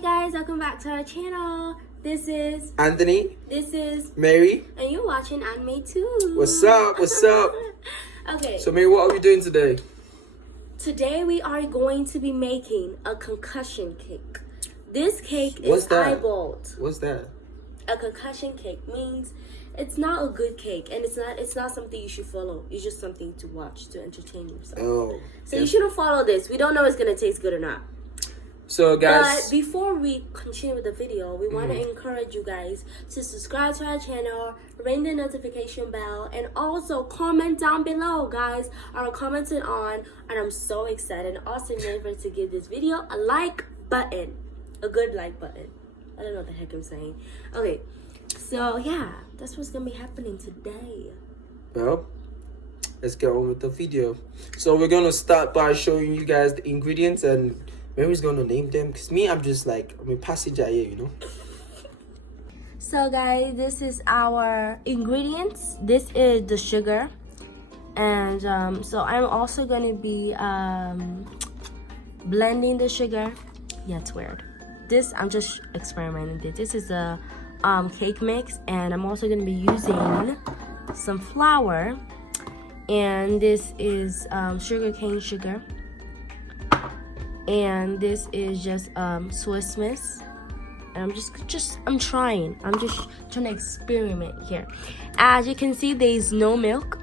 Hey guys, welcome back to our channel. This is Anthony. This is Mary. And you're watching Anime too. What's up? What's up? Okay. So Mary, what are we doing today? Today we are going to be making a concussion cake. This cake What's is that? eyeballed. What's that? A concussion cake means it's not a good cake, and it's not something you should follow. It's just something to watch to entertain yourself. Oh. So you shouldn't follow this. We don't know if it's gonna taste good or not. So guys, But before we continue with the video, we want to encourage you guys to subscribe to our channel, ring the notification bell, and also comment down below, guys. Are commenting on, and I'm so excited. And also remember to give this video a like button, a good like button. I don't know what the heck I'm saying. Okay, so yeah, that's what's gonna be happening today. well, let's get on with the video. So we're gonna start by showing you guys the ingredients, and Mary's gonna name them. Cause me, I'm a passenger here, you know. So guys, this is our ingredients. This is the sugar, and so I'm also gonna be blending the sugar. Yeah, it's weird. This I'm just experimenting. This is a cake mix, and I'm also gonna be using some flour, and this is sugarcane sugar, and this is just Swiss Miss. And I'm just trying to experiment here. As you can see, there's no milk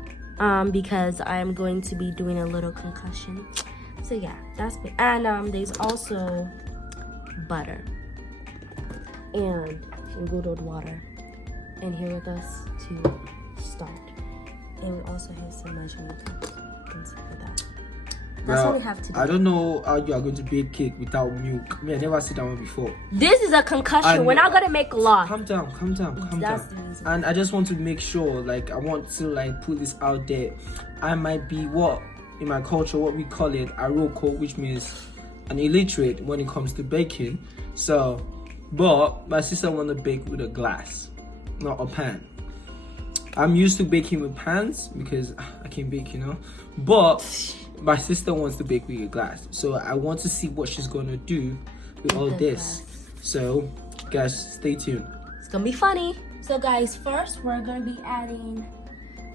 because I'm going to be doing a little concussion. So yeah, that's it. And there's also butter and some good old water. And here with us to start. And we also have some measurement cups. You can see for that. That's what we have to do. I don't know how you are going to bake cake without milk. I never seen that one before. This is a concussion. And we're not gonna make a lot. Calm down. That's the reason. And I just want to make sure, like, I want to put this out there. I might be what in my culture what we call it aroko, which means an illiterate when it comes to baking. So, but my sister want to bake with a glass, not a pan. I'm used to baking with pans because I can bake, you know. But my sister wants to bake with a glass, so I want to see what she's gonna do with all this. So, guys, stay tuned. It's gonna be funny. So, guys, first we're gonna be adding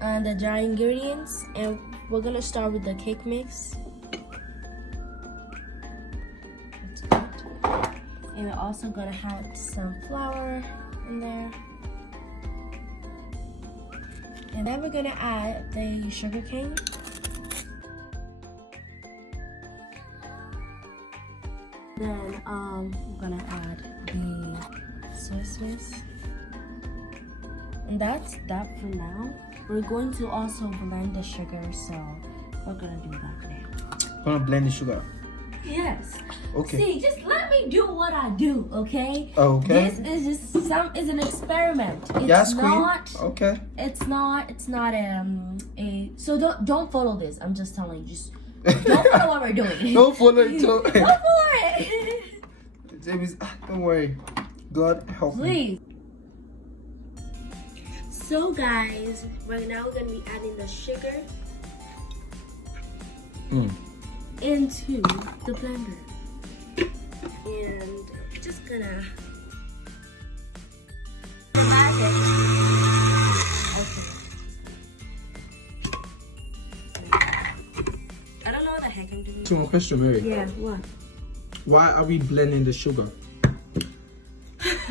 the dry ingredients, and we're gonna start with the cake mix. That's good. And we're also gonna have some flour in there. And then we're gonna add the sugar cane. Then we're gonna add the Swiss Miss. And that's that for now. We're going to also blend the sugar, so we're gonna do that now. Gonna blend the sugar. Yes. Okay. See, just let me do what I do, okay? Okay. This is just is an experiment. It's Yes, not queen. Okay. It's not a so don't follow this. I'm just telling you, just don't follow what we're doing. Don't follow it. Don't follow it. James, don't worry. God help me. Please. So guys, right now we're gonna be adding the sugar into the blender, and just gonna add it. Okay. I don't know what the heck I'm doing. Two more question, Mary. Yeah, what? Why are we blending the sugar?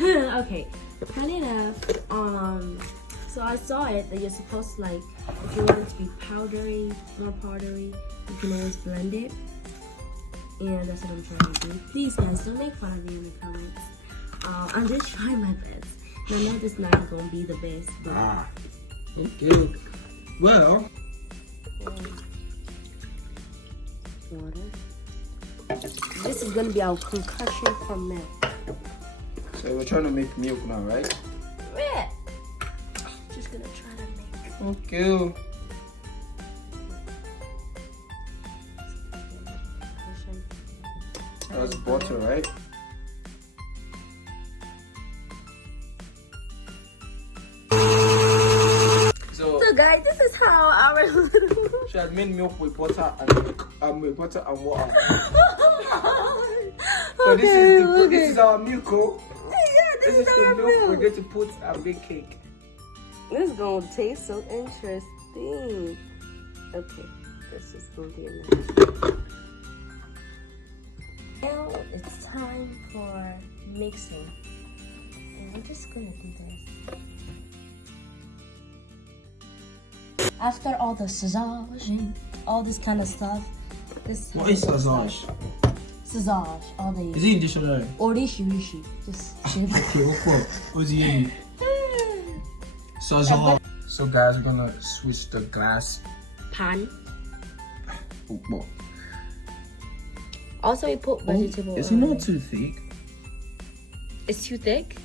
Okay, funny enough, so I saw it that you're supposed to, if you want it to be more powdery, you can always blend it. And that's what I'm trying to do. Please guys, don't make fun of me in the comments. I'm just trying my best. And I know this not gonna be the best, but Okay. Well, water. This is gonna be our concussion from milk. so we're trying to make milk now, right? Yeah. Just gonna try to make. Okay. That's butter, right? So guys, this is how our she had made milk with butter and water. So this is Okay, this is our milk. Oh. Yeah, This is the milk we're going to put our big cake. This is gonna taste so interesting. Okay, this is gonna be enough. Now it's time for mixing. And I'm just gonna do this. After all the sausage and all this kind of stuff, What is sausage? Sausage, all the Is it in dictionary? Orishi, just shit. Okay, what's the name? Sausage. So guys, we're gonna switch the glass. Pan. Oh, what? Also, we put vegetable. Is it not too thick? It's too thick.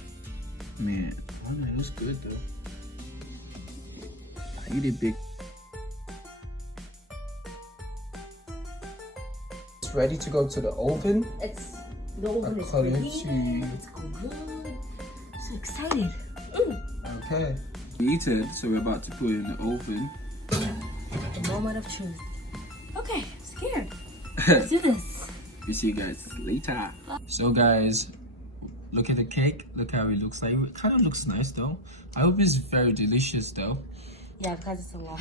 Man, oh man, it's good though. You did big. It's ready to go to the oven. It's the oven is cut it ready. to- It's good. So excited. Okay. We eat it, so we're about to put it in the oven. The moment of truth. Okay, I'm scared. Let's do this. We'll see you guys later. So guys, look at the cake. Look how it looks like. It kind of looks nice though. I hope it's very delicious though. Yeah, because it's a lot.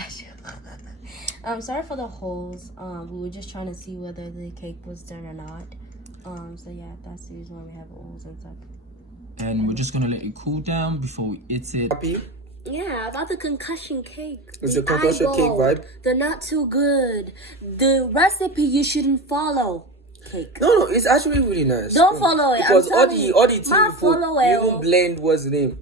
Sorry for the holes. We were just trying to see whether the cake was done or not. So yeah, that's the reason why we have holes and stuff. And we're just gonna let it cool down before we eat it. Happy? Yeah, about the concussion cake. It's a concussion cake vibe. They're not too good. The recipe you shouldn't follow. Cake. No, it's actually really nice. Don't follow it. Because I'm all telling the you. thing Ma you put, follow you it. even blend what's the name?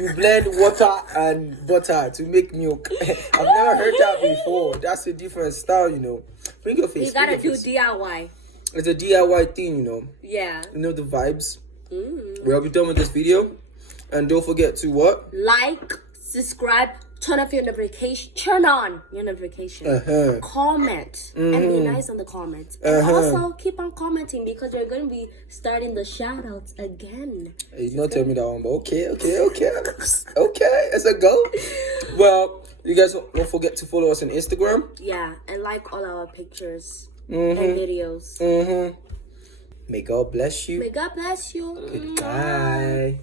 You blend water and butter to make milk. I've never heard that before. That's a different style, you know. Bring your face. You gotta bring your do face. DIY. It's a DIY thing, you know. Yeah. You know the vibes. We'll be done with this video. And don't forget to what? Like, subscribe, turn off your notification, turn on your notification, comment, and be nice on the comments. And also keep on commenting because we're going to be starting the shout outs again. Hey, don't tell me that one, but okay. Okay, it's a go. Well, you guys don't forget to follow us on Instagram. Yeah, and like all our pictures and videos. May God bless you. May God bless you. Goodbye.